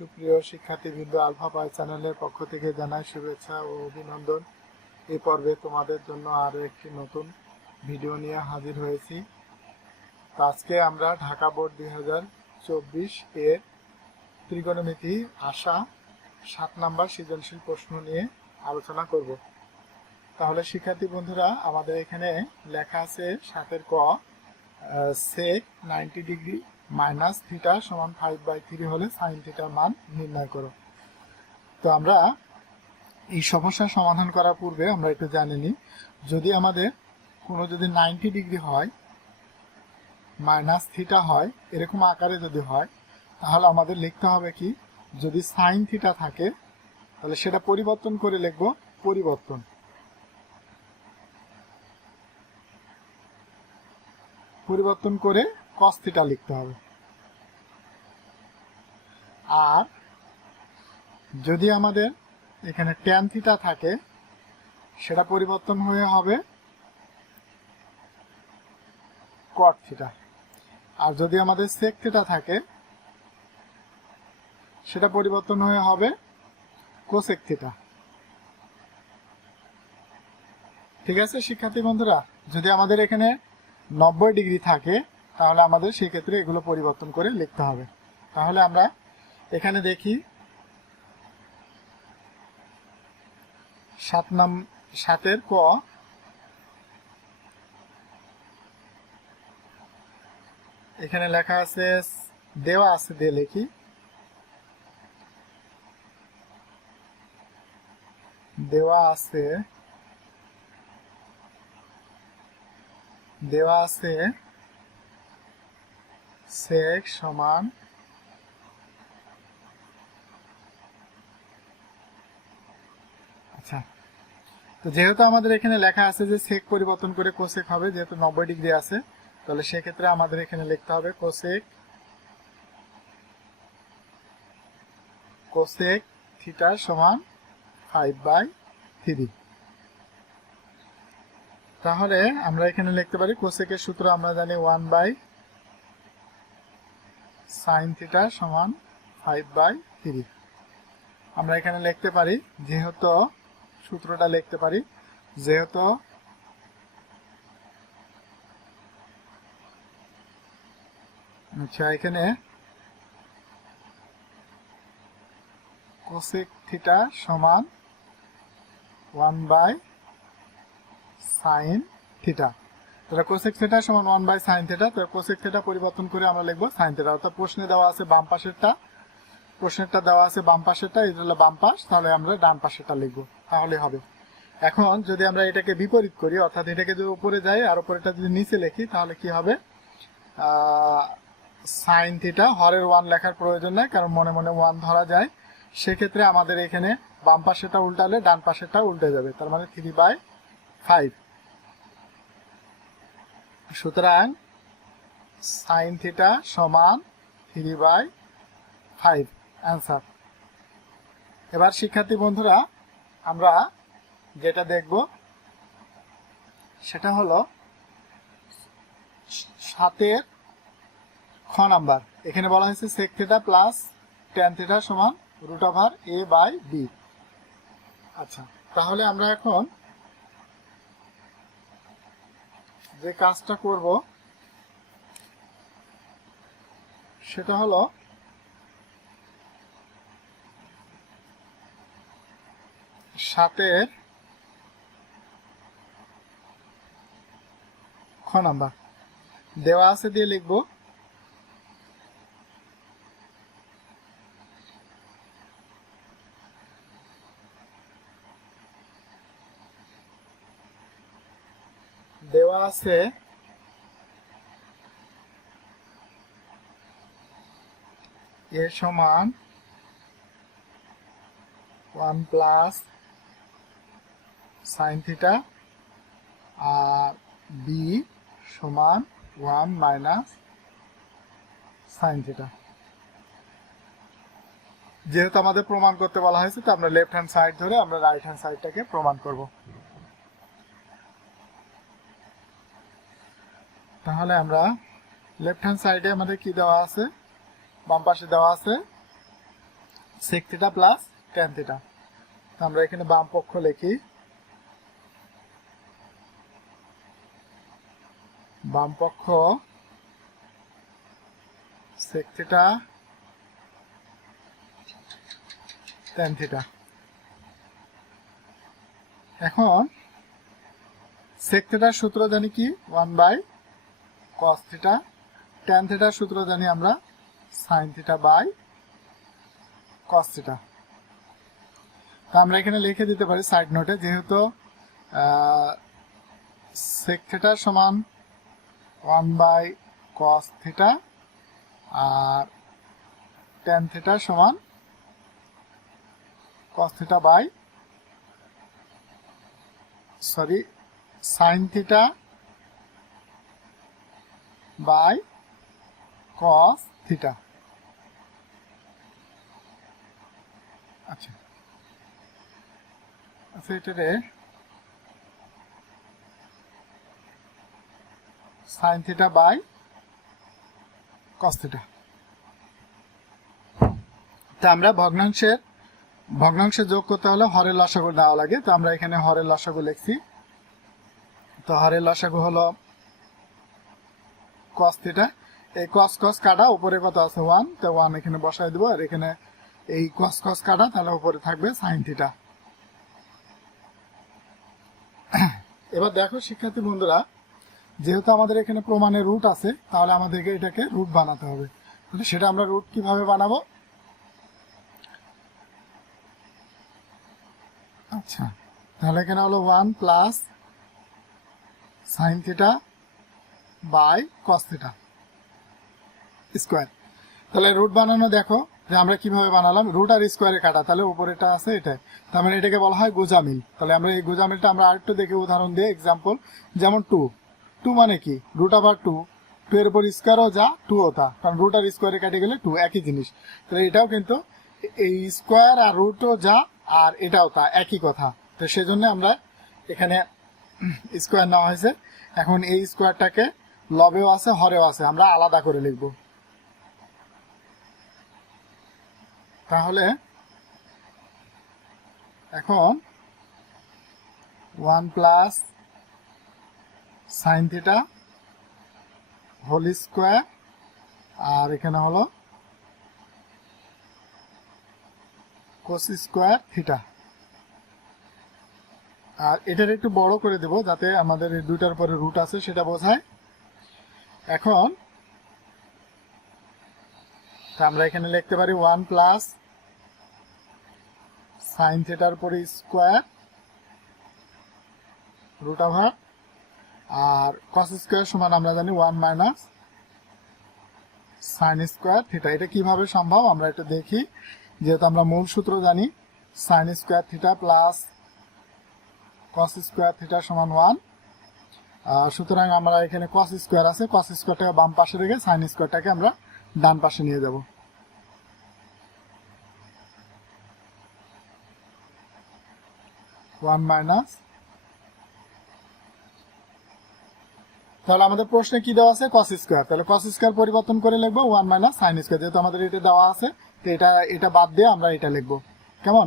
সুপ্রিয় শিক্ষার্থীবৃন্দ, আলফা পাই চ্যানেলের পক্ষ থেকে জানাই শুভেচ্ছা ও অভিনন্দন। এই পর্বে তোমাদের জন্য আরও একটি নতুন ভিডিও নিয়ে হাজির হয়েছি। আজকে আমরা ঢাকা বোর্ড দুই হাজার চব্বিশ এর ত্রিকোণমিতি, আশা, সাত নাম্বার সৃজনশীল প্রশ্ন নিয়ে আলোচনা করব। তাহলে শিক্ষার্থী বন্ধুরা, আমাদের এখানে লেখা আছে সাতের ক sec ninety degree minus theta সমান ফাইভ বাই থ্রি হলে সাইন থিটার মান নির্ণয় করো। তো আমরা এই সমস্যার সমাধান করার পূর্বে আমরা একটু জানি নি যদি আমাদের কোনো যদি নাইনটি ডিগ্রি হয়, মাইনাস থিটা হয়, এরকম আকারে যদি হয়, তাহলে আমাদের লিখতে হবে কি, যদি সাইন থিটা থাকে, তাহলে সেটা পরিবর্তন করে লিখব পরিবর্তন। পরিবর্তন করে কস থিটা লিখতে হবে। আর যদি আমাদের এখানে ট্যান থিটা থাকে, সেটা পরিবর্তন হয়ে হবে কট থিটা আর যদি আমাদের সেক থিটা থাকে, সেটা পরিবর্তন হয়ে হবে কোসেক থিটা ঠিক আছে, শিক্ষার্থী বন্ধুরা? যদি আমাদের এখানে নব্বই ডিগ্রি থাকে তাহলে আমাদের সেই ক্ষেত্রে এগুলো পরিবর্তন করে লিখতে হবে। তাহলে আমরা এখানে দেখি সাত নাম, সাতের ক এখানে লেখা আছে, দেওয়া আছে দিয়ে লিখি। দেওয়া আছে দেওয়া আছে সেক সমান আচ্ছা তো যেহেতু আমাদের এখানে লেখা আছে যে সেক পরিবর্তন করে কোসেক হবে, যেহেতু নব্বই ডিগ্রি আছে, তাহলে সেক্ষেত্রে আমাদের এখানে লিখতে হবে কোসেক কোসেক থিটা সমান ফাইভ বাই থ্রি তাহলে আমরা এখানে লিখতে পারি কোসেকের সূত্র আমরা জানি ওয়ান বাই সাইন থিটা সমান ফাইভ বাই থ্রি আমরা এখানে লিখতে পারি, যেহেতু সূত্রটা লিখতে পারি, যেহেতু আচ্ছা এখানে কোসেক থিটা সমান ওয়ান বাই সাইন থিটা তাহলে কোসেক থিটা সমান ওয়ান বাই সাইন থিটা তো কোসেক থিটা পরিবর্তন করে আমরা লিখব সাইন থিটা অর্থাৎ প্রশ্নে দেওয়া আছে বাম পাশেরটা, প্রশ্নেরটা দেওয়া আছে বাম পাশেরটা এটা হলো বাম পাশ, তাহলে আমরা ডান পাশেরটা লিখব, তাহলে হবে। এখন যদি আমরা এটাকে বিপরীত করি, অর্থাৎ এটাকে যদি উপরে যাই আর উপরেটা যদি নিচে লিখি, তাহলে কি হবে? সাইন থিটা হরের ওয়ান লেখার প্রয়োজন নাই, কারণ মনে মনে ওয়ান ধরা যায়। সেক্ষেত্রে আমাদের এখানে বাম পাশেটা উল্টালে ডান পাশেটা উল্টে যাবে, তার মানে থ্রি বাই ফাইভ সুতরাং সাইন থিটা সমান থ্রি বাই ফাইভ অ্যান্সার এবার শিক্ষার্থী বন্ধুরা, আমরা যেটা দেখব, সেটা হলো সাতের খ নাম্বার। এখানে বলা হয়েছে sec theta plus tan theta সমান root over A by B আচ্ছা তাহলে আমরা এখন যে কাজটা করব সেটা হলো সাতের খ নাম্বার। দেওয়া আছে দিয়ে লিখব। দেওয়া আছে। এ সমান ওয়ান প্লাস সাইন থিটা আর বি সমান ওয়ান মাইনাস সাইন থিটা। যেহেতু আমাদের প্রমাণ করতে বলা হয়েছে, তো আমরা লেফট হ্যান্ড সাইড ধরে আমরা রাইট হ্যান্ড সাইডটাকে প্রমাণ করব। তাহলে আমরা লেফট হ্যান্ড সাইডে আমাদের কি দেওয়া আছে? বাম পাশে দেওয়া আছে সেক থিটা প্লাস থিটা আমরা এখানে বাম পক্ষ লিখি। বাম পক্ষ সেক থিটা এখন সেক থিটার সূত্র জানি কি? One by cos theta tan থিটার সূত্র জানি আমরা sine theta by cos theta তো আমরা এখানে লিখে দিতে পারি সাইড নোটে যেহেতু সেক থিটার সমান ওয়ান বাই কস থিটা আর ট্যান থিটার সমান cos theta by sorry sine theta by cos theta আচ্ছা। আচ্ছা এটারে sine theta by cos theta তা আমরা ভগ্নাংশের, ভগ্নাংশে যোগ করতে হলে হরের লসাগু দেওয়া লাগে। তো আমরা এখানে হরের লসাগু লিখছি। তো হরের লসাগু হলো কস থিটা। এই কস কস কাটা, উপরে কত আছে? ওয়ান। তো ওয়ান এখানে বসাই দেবো, আর এখানে এই কস কস কাটা, তাহলে উপরে থাকবে সাইন থিটা। এবার দেখো, শিক্ষার্থী বন্ধুরা, যেহেতু আমাদের এখানে প্রমাণের রুট আছে, তাহলে আমাদেরকে এটাকে রুট বানাতে হবে। তাহলে সেটা আমরা রুট কীভাবে বানাবো? আচ্ছা তাহলে এখানে হলো one plus sine theta by cos theta square তাহলে রুট বানানো দেখো, যে আমরা কীভাবে বানালাম? রুট আর স্কোয়ারে কাটা। তাহলে উপরেটা আছে এটা তার মানে এটাকে বলা হয় গোজামিল। তাহলে আমরা এই গোজামিলটা আমরা আরেকটু দেখে উদাহরণ দিয়ে এক্সাম্পল যেমন টু টু মানে কি? রুট আবার টু টু এর উপর স্কোয়ারও যা টু ও তা। কারণ রুট আর স্কোয়ারে কাটে গেলে টু একই জিনিস। তাহলে এটাও কিন্তু এই স্কোয়ার আর রুটও যা, আর এটাও তা, একই কথা। তো সেজন্য আমরা এখানে স্কোয়ার নেওয়া হয়েছে। এখন এই স্কোয়ারটাকে লবেও আছে, হরেও আছে। আমরা আলাদা করে লিখব। তাহলে এখন one plus sine theta whole square, আর এখানে হলো কোস স্কোয়ার থিটা। আর এটার একটু বড় করে দেব, যাতে আমাদের দুইটার পরে রুট আছে, সেটা বোঝায়। এখন আমরা এখানে লিখতে পারি ওয়ান প্লাস সাইন থিটার পরে স্কোয়ার রুট ওভার আর কস স্কোয়ার সমান আমরা জানি one minus sine square theta এটা কীভাবে সম্ভব? আমরা একটু দেখি। যেহেতু আমরা মূল সূত্র জানি sine square theta plus cos square theta সমান ওয়ান সুতরাং আমরা এখানে কস স্কোয়ার আছে কস স্কোয়ারটাকে বাম পাশে রেখে সাইন স্কোয়ারটাকে আমরা ডান পাশে নিয়ে যাব। ওয়ান মাইনাস তাহলে আমাদের প্রশ্নে কি দেওয়া আছে? কস স্কোয়ার তাহলে কস স্কোয়ার পরিবর্তন করে লিখব ওয়ান মাইনাস সাইন স্কোয়ার যেহেতু আমাদের এটা দেওয়া আছে, তো এটা এটা বাদ দিয়ে আমরা এটা লিখব। কেমন?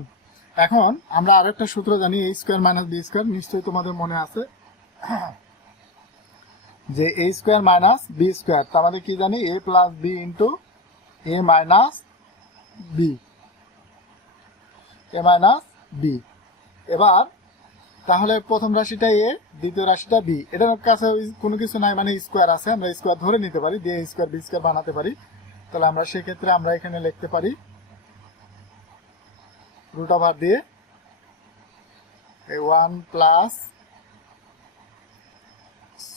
এখন আমরা আরেকটা সূত্র জানি A square minus B square নিশ্চয়ই তোমাদের মনে আছে। যে A square minus B square তার মানে কি জানি? A plus B into A minus B A minus B এবার, তাহলে প্রথম রাশিটা এ দ্বিতীয় রাশিটা বি এটার কাছে কোনো কিছু নাই মানে স্কোয়ার আছে, আমরা স্কোয়ার ধরে নিতে পারি, দিয়ে স্কোয়ার বি স্কোয়ার বানাতে পারি। তাহলে আমরা সেক্ষেত্রে আমরা এখানে লিখতে পারি রুট ওভার দিয়ে ওয়ান প্লাস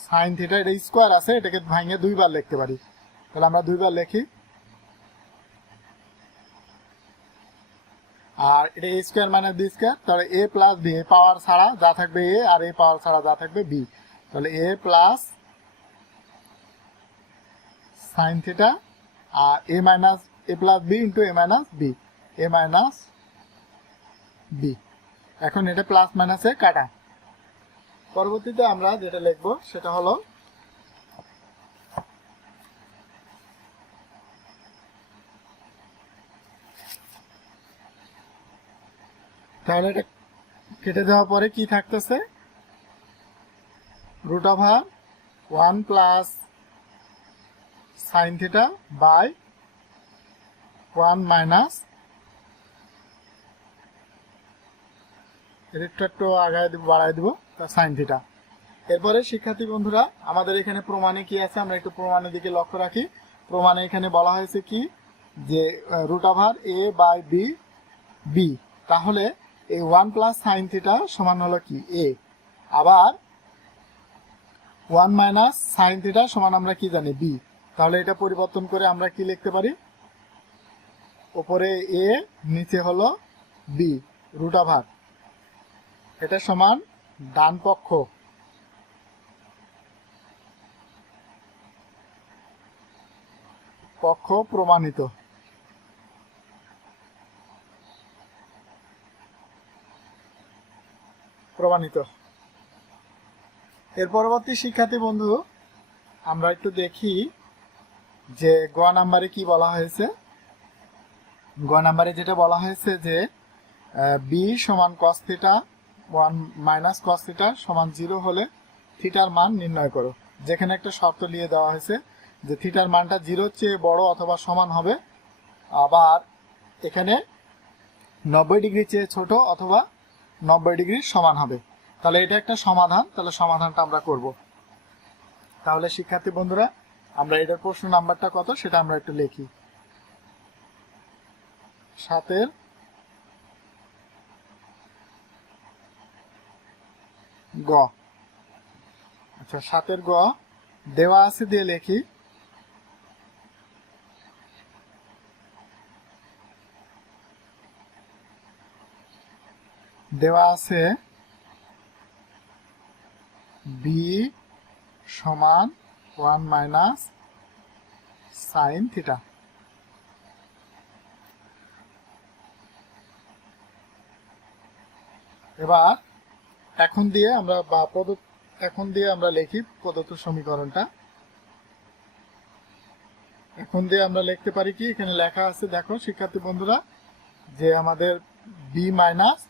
সাইন থিটা, এটা স্কোয়ার আছে, এটাকে ভাঙে দুইবার লিখতে পারি। তাহলে আমরা দুইবার লিখি। আর এটা এ স্কোয়ার মানে বি স্কোয়ার, তাহলে এ প্লাস বি এ পাওয়ার ছাড়া যা থাকবে এ আর এ পাওয়ার ছাড়া যা থাকবে বি তাহলে A plus sine theta R A minus A plus B into A minus B A minus B এখন এটা প্লাস মাইনাসে কাটা। পরবর্তীতে আমরা যেটা লিখব সেটা হলো তাহলে এটা কেটে দেওয়ার পরে কি থাকতেছে? Root over one plus sine theta by one minus একটু একটু আগায় দিব, বাড়ায় দিব। Sine theta. এরপরে শিক্ষার্থী বন্ধুরা, আমাদের এখানে প্রমাণে কি আছে? আমরা একটু প্রমাণের দিকে লক্ষ্য রাখি। প্রমাণে এখানে বলা হয়েছে কি? যে root over A by B B তাহলে এই ওয়ান প্লাস সাইন থিটা সমান হলো কি? এ আবার ওয়ান মাইনাস সাইন থিটা সমান আমরা কি জানি? বি তাহলে এটা পরিবর্তন করে আমরা কি লিখতে পারি? ওপরে এ নিচে হলো বি রুট ওভার এটা সমান ডান পক্ষ। পক্ষ প্রমাণিত। প্রমাণিত। এর পরবর্তী শিক্ষার্থী বন্ধু, আমরা একটু দেখি যে গ নাম্বারে কি বলা হয়েছে। গ নাম্বারে যেটা বলা হয়েছে যে বি সমান cos theta one minus cos theta সমান জিরো হলে থিটার মান নির্ণয় করো। যেখানে একটা শর্ত নিয়ে দেওয়া হয়েছে যে থিটার মানটা জিরোর চেয়ে বড় অথবা সমান হবে। আবার এখানে নব্বই ডিগ্রি চেয়ে ছোট অথবা নব্বই ডিগ্রি সমান হবে। তাহলে এটা একটা সমাধান, তাহলে সমাধানটা আমরা করব। তাহলে শিক্ষার্থী বন্ধুরা, আমরা এটার প্রশ্ন নাম্বারটা কত সেটা আমরা একটু লিখি। সাতের গ। আচ্ছা সাতের গ। দেওয়া আছে দিয়ে লেখি। দেওয়া আছে বি সমান ওয়ান মাইনাস সাইন থিটা। এবার এখন দিয়ে আমরা বা প্রদত্ত এখন দিয়ে আমরা লিখি প্রদত্ত সমীকরণটা। এখন দিয়ে আমরা লিখতে পারি কি, এখানে লেখা আছে, দেখো, শিক্ষার্থী বন্ধুরা, যে আমাদের বি মাইনাস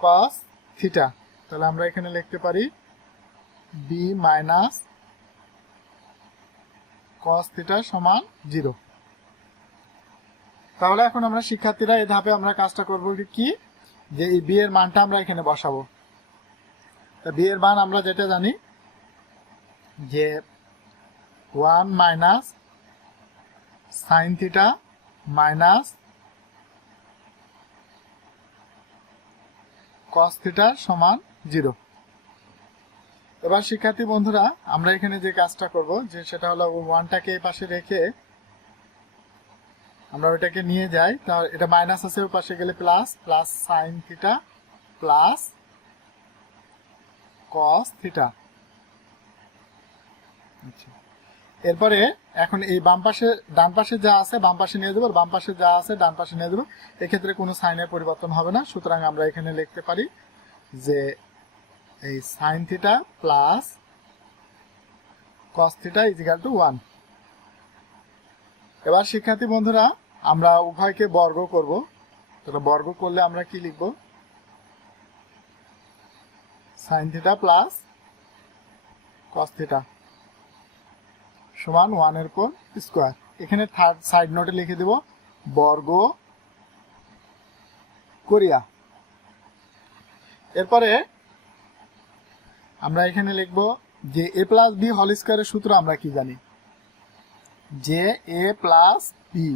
কস থিটা তাহলে আমরা এখানে লিখতে পারি বি মাইনাস কস থিটা সমান জিরো তাহলে এখন আমরা শিক্ষার্থীরা এই ধাপে আমরা কাজটা করব কি, যে এই বি এর মানটা আমরা এখানে বসাবো। তা বি এর মান আমরা যেটা জানি যে one minus sine theta minus cos theta সমান জিরো। এবার শিক্ষার্থী বন্ধুরা, আমরা এখানে যে কাজটা করব, যে সেটা হলো ওয়ানটাকে এই পাশে রেখে আমরা ওইটাকে নিয়ে যাই। তা এটা মাইনাস আছে ওই পাশে গেলে plus plus sine theta, plus cos theta আচ্ছা। এরপরে এখন এই বাম পাশে, ডান পাশে যা আছে, বাম পাশে নিয়ে দেবো বাম পাশে যা আছে, ডান পাশে নিয়ে দেবো এক্ষেত্রে কোনো সাইনের পরিবর্তন হবে না। সুতরাং আমরা এখানে লিখতে পারি যে এই sine theta plus cos theta is equal to one এবার শিক্ষার্থী বন্ধুরা, আমরা উভয়কে বর্গ করব। তাহলে বর্গ করলে আমরা কি লিখব? Sine theta plus cos theta সমান ওয়ানের পর স্কোয়ার এখানে থার্ড সাইড নোটে লিখে দেব, বর্গ করিয়া। এরপরে আমরা এখানে লিখব যে এ প্লাস বি হল স্কোয়ারের সূত্র আমরা কি জানি? যে A plus B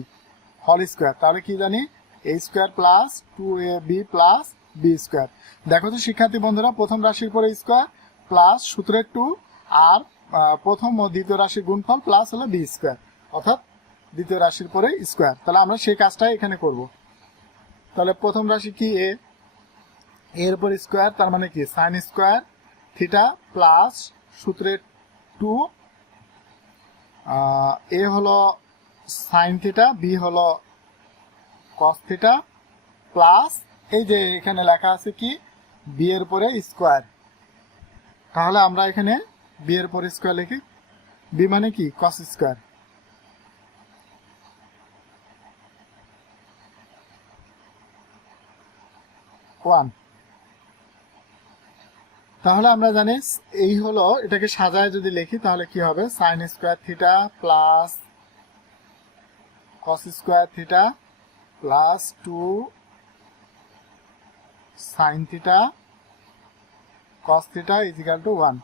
whole square তাহলে কি জানি? A square plus two A B plus B square দেখো তো, শিক্ষার্থী বন্ধুরা, প্রথম রাশির পরে স্কোয়ার প্লাস সূত্রের টু আর প্রথম ও দ্বিতীয় রাশির গুণফল প্লাস হলো বি স্কোয়ার অর্থাৎ দ্বিতীয় রাশির পরে স্কোয়ার তাহলে আমরা সেই কাজটাই এখানে করব। তাহলে প্রথম রাশি কি এ এর উপর স্কোয়ার তার মানে কি? সাইন স্কোয়ার থিটা প্লাস সূত্রের টু এ হলো সাইন থিটা বি হলো কস থিটা প্লাস এই যে এখানে লেখা আছে কি? বি এর পরে স্কোয়ার। তাহলে আমরা এখানে বি এর পরে স্কোয়ার লিখি। বি মানে কি? Cos square. ওয়ান। তাহলে আমরা জানি এই হলো, এটাকে সাজায় যদি লিখি, তাহলে কি হবে? Sine square theta plus cos square theta plus two sine theta cos theta is equal to one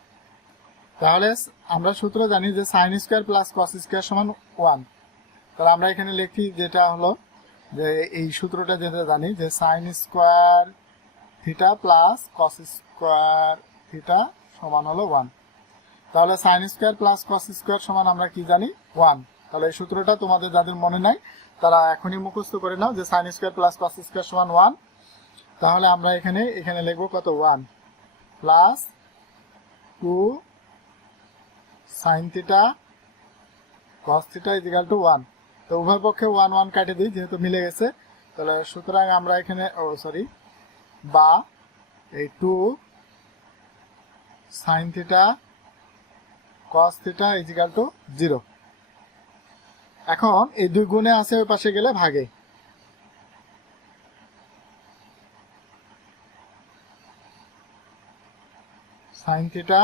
তাহলে আমরা সূত্র জানি যে sine square plus cos square সমান ওয়ান তাহলে আমরা এখানে লিখি যেটা হলো যে এই সূত্রটা যেটা জানি যে sine square theta plus cos square theta সমান হলো ওয়ান তাহলে sine square plus cos square সমান আমরা কি জানি? ওয়ান তাহলে এই সূত্রটা তোমাদের যাদের মনে নাই, তারা এখনই মুখস্থ করে নাও যে sine square plus cos square সমান ওয়ান তাহলে আমরা এখানে এখানে লিখব কত? One plus two sine theta cos theta is equal to one তো উভয় পক্ষে ওয়ান ওয়ান কাটে দিই, যেহেতু মিলে গেছে। তাহলে সুতরাং আমরা এখানে, ও সরি বা এই two sine theta cos theta is equal to zero এখন এই দুই গুণে আছে ওই পাশে গেলে ভাগে। সাইন থিটা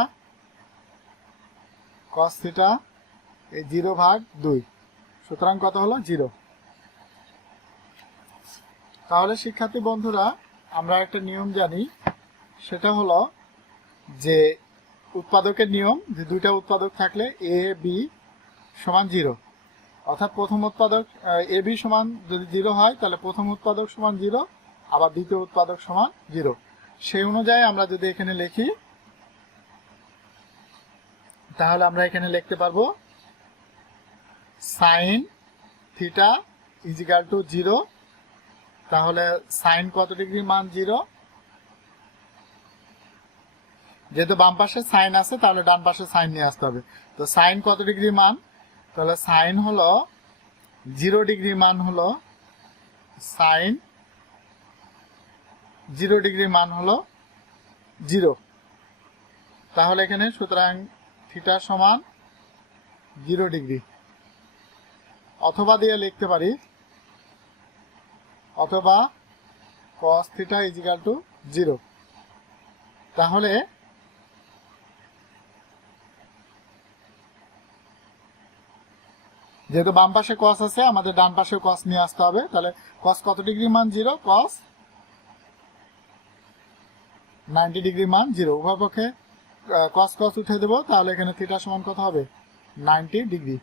কস থিটা এই জিরো ভাগ দুই। সুতরাং কত হলো? জিরো তাহলে শিক্ষার্থী বন্ধুরা, আমরা একটা নিয়ম জানি। সেটা হলো যে উৎপাদকের নিয়ম, যে দুইটা উৎপাদক থাকলে এ বি সমান জিরো অর্থাৎ প্রথম উৎপাদক এ বি সমান যদি জিরো হয়, তাহলে প্রথম উৎপাদক সমান জিরো আবার দ্বিতীয় উৎপাদক সমান জিরো সেই অনুযায়ী আমরা যদি এখানে লিখি তাহলে আমরা এখানে লিখতে পারব sine theta is equal to zero তাহলে সাইন কত ডিগ্রি মান জিরো যেহেতু বাম পাশে সাইন আছে, তাহলে ডান পাশে সাইন নিয়ে আসতে হবে। তো সাইন কত ডিগ্রি মান? তাহলে সাইন হলো জিরো ডিগ্রি মান হলো সাইন জিরো ডিগ্রি মান হলো জিরো তাহলে এখানে সুতরাং থিটা সমান জিরো ডিগ্রি। অথবা দিয়ে লিখতে পারি, অথবা cos theta is equal to zero তাহলে যেহেতু বাম পাশে cos আছে, আমাদের ডান পাশে cos নিয়ে আসতে হবে, তাহলে cos কত ডিগ্রি মান জিরো cos নাইনটি ডিগ্রি মান জিরো উভয় পক্ষে cos cos উঠে দেবো, তাহলে এখানে থিটা সমান কত হবে? নাইনটি ডিগ্রি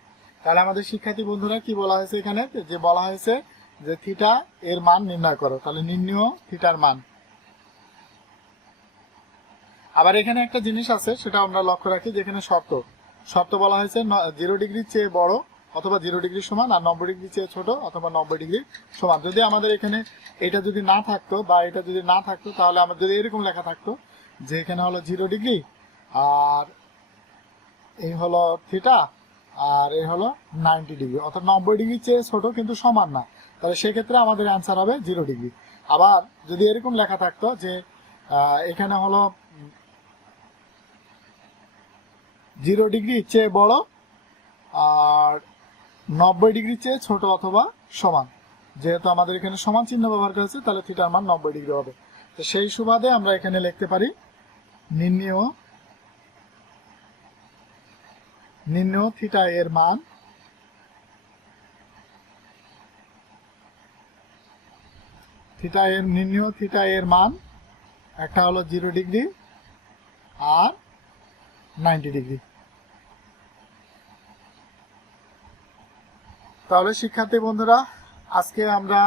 তাহলে আমাদের শিক্ষার্থী বন্ধুরা, কি বলা হয়েছে এখানে? যে বলা হয়েছে যে থিটা এর মান নির্ণয় করো, তাহলে নির্ণয় থিটার মান। আবার এখানে একটা জিনিস আছে, সেটা আমরা লক্ষ্য রাখি যেখানে শর্ত। শর্ত বলা হয়েছে জিরো ডিগ্রির চেয়ে বড় অথবা জিরো ডিগ্রি সমান আর নব্বই ডিগ্রি চেয়ে ছোট অথবা নব্বই ডিগ্রি সমান। যদি আমাদের এখানে এটা যদি না থাকতো বা এটা যদি না থাকতো, তাহলে আমাদের যদি এরকম লেখা থাকতো যে এখানে হলো জিরো ডিগ্রি আর এই হলো থিটা আর এই হলো নাইনটি ডিগ্রি অর্থাৎ নব্বই ডিগ্রির চেয়ে ছোট কিন্তু সমান না। তাহলে সেক্ষেত্রে আমাদের অ্যান্সার হবে জিরো ডিগ্রি আবার যদি এরকম লেখা থাকতো যে এখানে হলো জিরো ডিগ্রির চেয়ে বড় আর নব্বই ডিগ্রির চেয়ে ছোট অথবা সমান। যেহেতু আমাদের এখানে সমান চিহ্ন ব্যবহার করেছে তাহলে থিটার মান নব্বই ডিগ্রি হবে। তো সেই সুবাদে আমরা এখানে লিখতে পারি নির্ণয় নির্ণয় থিটা এর মান? থিটা এর, নির্ণয় থিটা এর মান একটা হলো জিরো ডিগ্রি আর নাইনটি ডিগ্রি। তাহলে শিক্ষার্থী বন্ধুরা, আজকে আমরা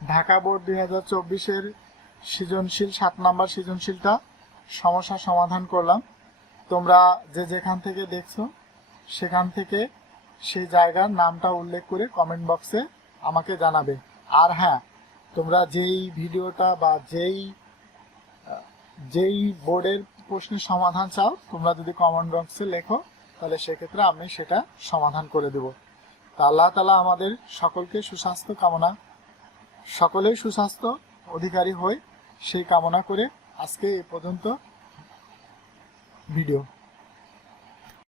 ঢাকা বোর্ড দুই হাজার চব্বিশের সৃজনশীল সাত নাম্বার সৃজনশীলটা সমস্যা সমাধান করলাম। তোমরা যে যেখান থেকে দেখছ সেখান থেকে সেই জায়গার নামটা উল্লেখ করে কমেন্ট বক্সে আমাকে জানাবে। আর হ্যাঁ তোমরা যেই ভিডিওটা বা যেই যেই বোর্ডের প্রশ্নের সমাধান চাও, তোমরা যদি কমেন্ট বক্সে লেখো, তাহলে সেক্ষেত্রে আমি সেটা সমাধান করে দেব। তা আল্লাহ তালা আমাদের সকলকে সুস্বাস্থ্য কামনা। সকলেই সুস্বাস্থ্য অধিকারী হই সেই কামনা করে আজকে এ পর্যন্ত ভিডিও।